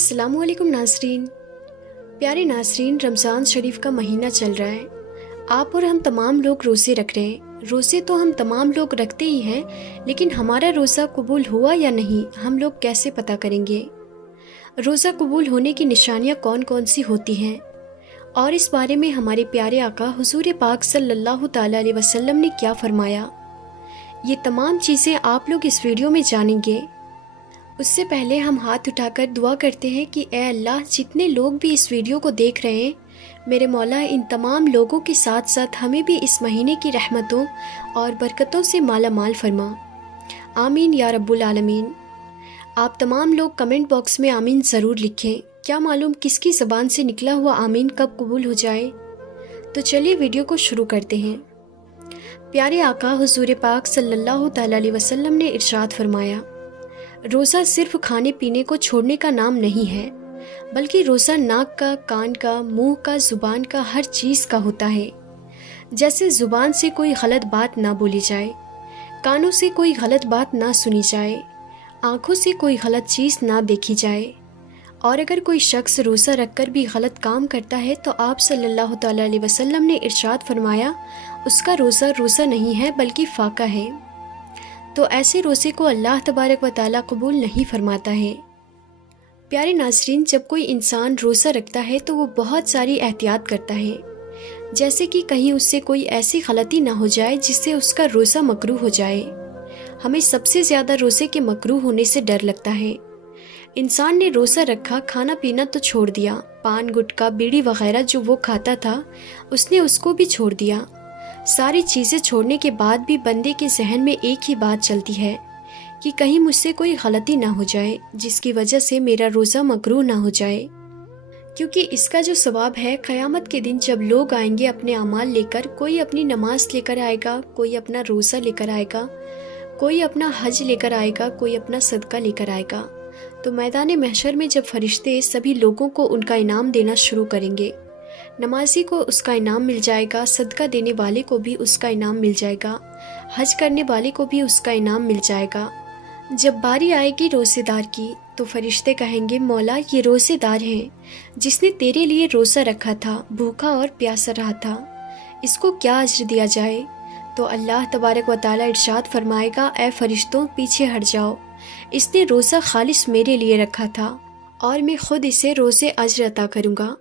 अस्सलाम वालेकुम नाज़रीन। प्यारे नाज़रीन, रमज़ान शरीफ का महीना चल रहा है। आप और हम तमाम लोग रोज़े रख रहे हैं। रोज़े तो हम तमाम लोग रखते ही हैं, लेकिन हमारा रोज़ा कबूल हुआ या नहीं हम लोग कैसे पता करेंगे? रोज़ा कबूल होने की निशानियाँ कौन कौन सी होती हैं, और इस बारे में हमारे प्यारे आका हुज़ूर पाक सल्लल्लाहु ताला अलैहि वसल्लम ने क्या फरमाया, ये तमाम चीज़ें आप लोग इस वीडियो में जानेंगे। उससे पहले हम हाथ उठाकर दुआ करते हैं कि ए अल्लाह, जितने लोग भी इस वीडियो को देख रहे हैं, मेरे मौला इन तमाम लोगों के साथ साथ हमें भी इस महीने की रहमतों और बरकतों से माला माल फरमा। आमीन या रब्बुल आलमीन। आप तमाम लोग कमेंट बॉक्स में आमीन ज़रूर लिखें। क्या मालूम किसकी ज़बान से निकला हुआ आमीन कब कबूल हो जाए। तो चलिए वीडियो को शुरू करते हैं। प्यारे आका हुज़ूर पाक सल्लल्लाहु ताला अलैहि वसल्लम ने इरशाद फरमाया, रोज़ा सिर्फ खाने पीने को छोड़ने का नाम नहीं है, बल्कि रोज़ा नाक का, कान का, मुंह का, ज़ुबान का, हर चीज़ का होता है। जैसे ज़ुबान से कोई गलत बात ना बोली जाए, कानों से कोई गलत बात ना सुनी जाए, आँखों से कोई गलत चीज़ ना देखी जाए। और अगर कोई शख्स रोज़ा रखकर भी गलत काम करता है तो आप सल्लल्लाहु ताला अलैहि वसल्लम ने इरशाद फरमाया, उसका रोज़ा नहीं है बल्कि फाका है। तो ऐसे रोज़े को अल्लाह तबारक व ताला कबूल नहीं फरमाता है। प्यारे नाज़रीन, जब कोई इंसान रोज़ा रखता है तो वो बहुत सारी एहतियात करता है, जैसे कि कहीं उससे कोई ऐसी गलती ना हो जाए जिससे उसका रोज़ा मकरूह हो जाए। हमें सबसे ज़्यादा रोज़े के मकरूह होने से डर लगता है। इंसान ने रोज़ा रखा, खाना पीना तो छोड़ दिया, पान गुटखा बीड़ी वगैरह जो वो खाता था उसने उसको भी छोड़ दिया। सारी चीज़ें छोड़ने के बाद भी बंदे के जहन में एक ही बात चलती है कि कहीं मुझसे कोई गलती ना हो जाए जिसकी वजह से मेरा रोज़ा मकरूह ना हो जाए। क्योंकि इसका जो सवाब है, क़यामत के दिन जब लोग आएंगे अपने अमाल लेकर, कोई अपनी नमाज लेकर आएगा, कोई अपना रोज़ा लेकर आएगा, कोई अपना हज लेकर आएगा, कोई अपना सदका लेकर आएगा। तो मैदान महशर में जब फरिश्ते सभी लोगों को उनका इनाम देना शुरू करेंगे, नमाजी को उसका इनाम मिल जाएगा, सदका देने वाले को भी उसका इनाम मिल जाएगा, हज करने वाले को भी उसका इनाम मिल जाएगा। जब बारी आएगी रोज़ेदार की तो फरिश्ते कहेंगे, मौला ये रोज़ेदार है जिसने तेरे लिए रोज़ा रखा था, भूखा और प्यासा रहा था, इसको क्या अज्र दिया जाए? तो अल्लाह तबारक व ताला इरशाद फरमाएगा, ए फरिश्तों पीछे हट जाओ, इसने रोज़ा खालिस मेरे लिए रखा था और मैं खुद इसे रोज़े अज्र अता करूँगा।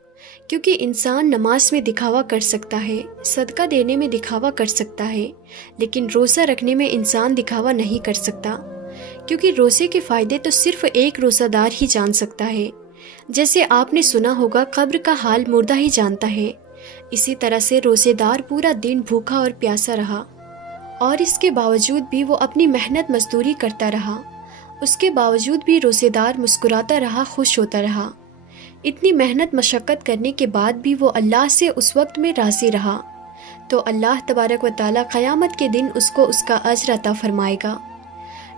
क्योंकि इंसान नमाज में दिखावा कर सकता है, सदका देने में दिखावा कर सकता है, लेकिन रोज़ा रखने में इंसान दिखावा नहीं कर सकता। क्योंकि रोज़े के फ़ायदे तो सिर्फ एक रोज़ादार ही जान सकता है। जैसे आपने सुना होगा, कब्र का हाल मुर्दा ही जानता है। इसी तरह से रोज़ेदार पूरा दिन भूखा और प्यासा रहा और इसके बावजूद भी वो अपनी मेहनत मजदूरी करता रहा। उसके बावजूद भी रोज़ेदार मुस्कुराता रहा, खुश होता रहा। इतनी मेहनत मशक्क़त करने के बाद भी वो अल्लाह से उस वक्त में राज़ी रहा, तो अल्लाह तबारक व ताला क़यामत के दिन उसको उसका अज्र अता फरमाएगा।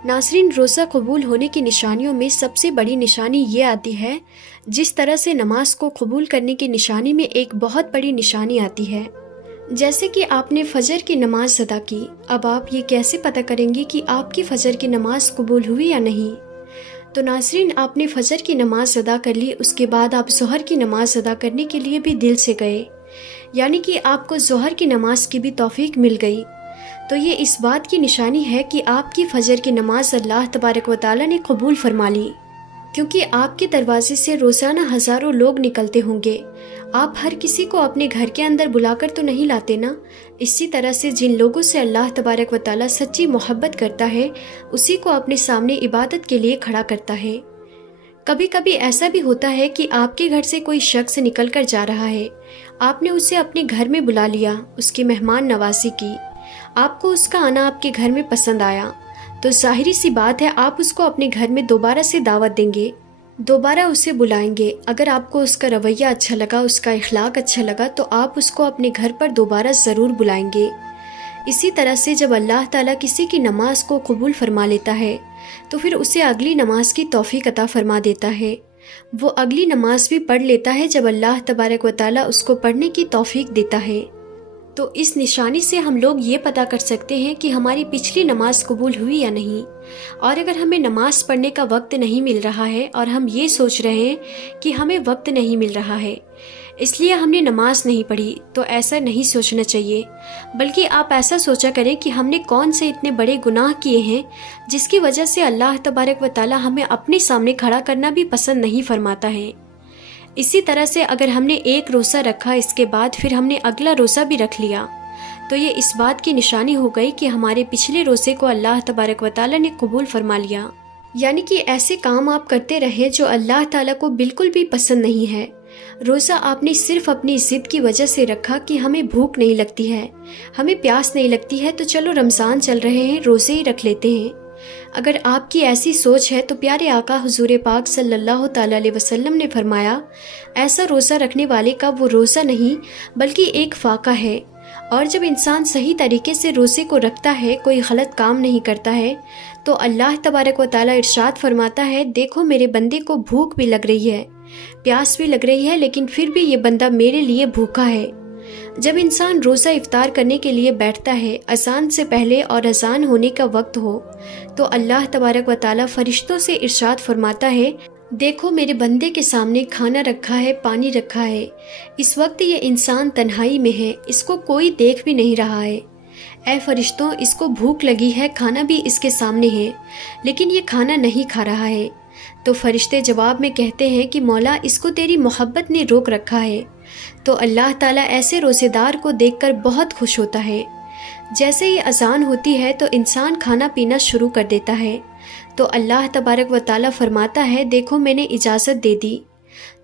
नाज़रीन, रोज़ा कबूल होने की निशानियों में सबसे बड़ी निशानी ये आती है, जिस तरह से नमाज को कबूल करने की निशानी में एक बहुत बड़ी निशानी आती है। जैसे कि आपने फ़जर की नमाज अदा की, अब आप ये कैसे पता करेंगे कि आपकी फ़जर की नमाज कबूल हुई या नहीं? तो नाज़रीन, आपने फ़जर की नमाज अदा कर ली, उसके बाद आप ज़ोहर की नमाज अदा करने के लिए भी दिल से गए, यानी कि आपको ज़ोहर की नमाज की भी तौफीक मिल गई। तो ये इस बात की निशानी है कि आपकी फ़जर की नमाज अल्लाह तबारक व ताला ने कबूल फरमा ली। क्योंकि आपके दरवाजे से रोज़ाना हज़ारों लोग निकलते होंगे, आप हर किसी को अपने घर के अंदर बुलाकर तो नहीं लाते ना। इसी तरह से जिन लोगों से अल्लाह तबारक व ताला सच्ची मोहब्बत करता है, उसी को अपने सामने इबादत के लिए खड़ा करता है। कभी कभी ऐसा भी होता है कि आपके घर से कोई शख्स निकल कर जा रहा है, आपने उसे अपने घर में बुला लिया, उसकी मेहमान नवाजी की, आपको उसका आना आपके घर में पसंद आया, तो ज़ाहिरी सी बात है आप उसको अपने घर में दोबारा से दावत देंगे, दोबारा उसे बुलाएंगे। अगर आपको उसका रवैया अच्छा लगा, उसका इखलाक अच्छा लगा, तो आप उसको अपने घर पर दोबारा ज़रूर बुलाएंगे। इसी तरह से जब अल्लाह ताला किसी की नमाज को कबूल फरमा लेता है तो फिर उसे अगली नमाज की तौफीक अता फरमा देता है। वो अगली नमाज भी पढ़ लेता है जब अल्लाह तबारक व ताला उसको पढ़ने की तौफीक देता है। تو اس نشانی سے ہم لوگ یہ پتہ کر سکتے ہیں کہ ہماری پچھلی نماز قبول ہوئی یا نہیں۔ اور اگر ہمیں نماز پڑھنے کا وقت نہیں مل رہا ہے اور ہم یہ سوچ رہے ہیں کہ ہمیں وقت نہیں مل رہا ہے اس لیے ہم نے نماز نہیں پڑھی، تو ایسا نہیں سوچنا چاہیے، بلکہ آپ ایسا سوچا کریں کہ ہم نے کون سے اتنے بڑے گناہ کیے ہیں جس کی وجہ سے اللہ تبارک و تعالی ہمیں اپنے سامنے کھڑا کرنا بھی پسند نہیں فرماتا ہے۔ اسی طرح سے اگر ہم نے ایک روزہ رکھا اس کے بعد پھر ہم نے اگلا روزہ بھی رکھ لیا تو یہ اس بات کی نشانی ہو گئی کہ ہمارے پچھلے روزے کو اللہ تبارک و تعالی نے قبول فرما لیا۔ یعنی کہ ایسے کام آپ کرتے رہے جو اللہ تعالیٰ کو بالکل بھی پسند نہیں ہے۔ روزہ آپ نے صرف اپنی ضد کی وجہ سے رکھا کہ ہمیں بھوک نہیں لگتی ہے، ہمیں پیاس نہیں لگتی ہے، تو چلو رمضان چل رہے ہیں روزے ہی رکھ لیتے ہیں۔ اگر آپ کی ایسی سوچ ہے تو پیارے آقا حضور پاک صلی اللہ تعالیٰ علیہ وسلم نے فرمایا ایسا روزہ رکھنے والے کا وہ روزہ نہیں بلکہ ایک فاقہ ہے۔ اور جب انسان صحیح طریقے سے روزے کو رکھتا ہے، کوئی غلط کام نہیں کرتا ہے، تو اللہ تبارک و تعالیٰ ارشاد فرماتا ہے دیکھو میرے بندے کو بھوک بھی لگ رہی ہے، پیاس بھی لگ رہی ہے، لیکن پھر بھی یہ بندہ میرے لیے بھوکا ہے۔ جب انسان روزہ افطار کرنے کے لیے بیٹھتا ہے، اذان سے پہلے اور اذان ہونے کا وقت ہو، تو اللہ تبارک و تعالیٰ فرشتوں سے ارشاد فرماتا ہے دیکھو میرے بندے کے سامنے کھانا رکھا ہے، پانی رکھا ہے، اس وقت یہ انسان تنہائی میں ہے، اس کو کوئی دیکھ بھی نہیں رہا ہے، اے فرشتوں اس کو بھوک لگی ہے، کھانا بھی اس کے سامنے ہے لیکن یہ کھانا نہیں کھا رہا ہے۔ تو فرشتے جواب میں کہتے ہیں کہ مولا اس کو تیری محبت نے روک رکھا ہے۔ تو اللہ تعالیٰ ایسے روزے دار کو دیکھ کر بہت خوش ہوتا ہے۔ جیسے ہی اذان ہوتی ہے تو انسان کھانا پینا شروع کر دیتا ہے، تو اللہ تبارک و تعالیٰ فرماتا ہے دیکھو میں نے اجازت دے دی،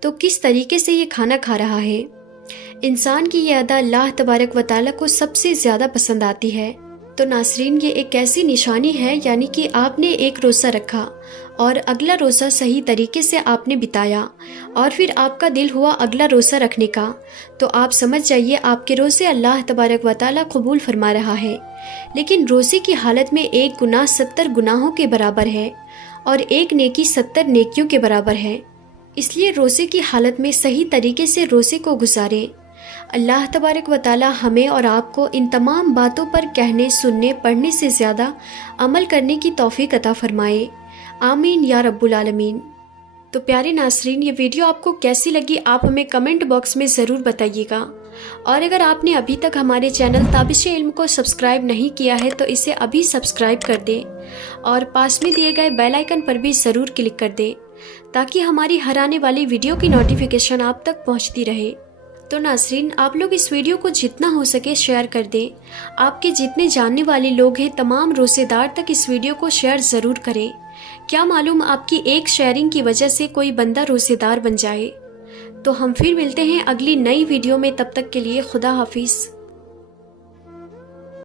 تو کس طریقے سے یہ کھانا کھا رہا ہے۔ انسان کی یہ ادا اللہ تبارک و تعالیٰ کو سب سے زیادہ پسند آتی ہے۔ تو ناظرین یہ ایک ایسی نشانی ہے، یعنی کہ آپ نے ایک روزہ رکھا اور اگلا روزہ صحیح طریقے سے آپ نے بتایا اور پھر آپ کا دل ہوا اگلا روزہ رکھنے کا، تو آپ سمجھ جائیے آپ کے روزے اللہ تبارک و تعالیٰ قبول فرما رہا ہے۔ لیکن روزے کی حالت میں ایک گناہ 70 گناہوں کے برابر ہے اور ایک نیکی 70 نیکیوں کے برابر ہے، اس لیے روزے کی حالت میں صحیح طریقے سے روزے کو گزاریں۔ اللہ تبارک و تعالیٰ ہمیں اور آپ کو ان تمام باتوں پر کہنے، سننے، پڑھنے سے زیادہ عمل کرنے کی توفیق عطا فرمائے، آمین یا رب العالمین۔ تو پیارے ناظرین یہ ویڈیو آپ کو کیسی لگی آپ ہمیں کمنٹ باکس میں ضرور بتائیے گا، اور اگر آپ نے ابھی تک ہمارے چینل تابش علم کو سبسکرائب نہیں کیا ہے تو اسے ابھی سبسکرائب کر دیں اور پاس میں دیے گئے بیل آئیکن پر بھی ضرور کلک کر دیں تاکہ ہماری ہر آنے والی ویڈیو کی نوٹیفیکیشن آپ تک پہنچتی رہے۔ تو ناظرین آپ لوگ اس ویڈیو کو جتنا ہو سکے شیئر کر دیں، آپ کے جتنے جاننے والے لوگ ہیں تمام روزے دار تک اس ویڈیو کو شیئر ضرور کریں، کیا معلوم آپ کی ایک شیئرنگ کی وجہ سے کوئی بندہ روزے دار بن جائے۔ تو ہم پھر ملتے ہیں اگلی نئی ویڈیو میں، تب تک کے لیے خدا حافظ۔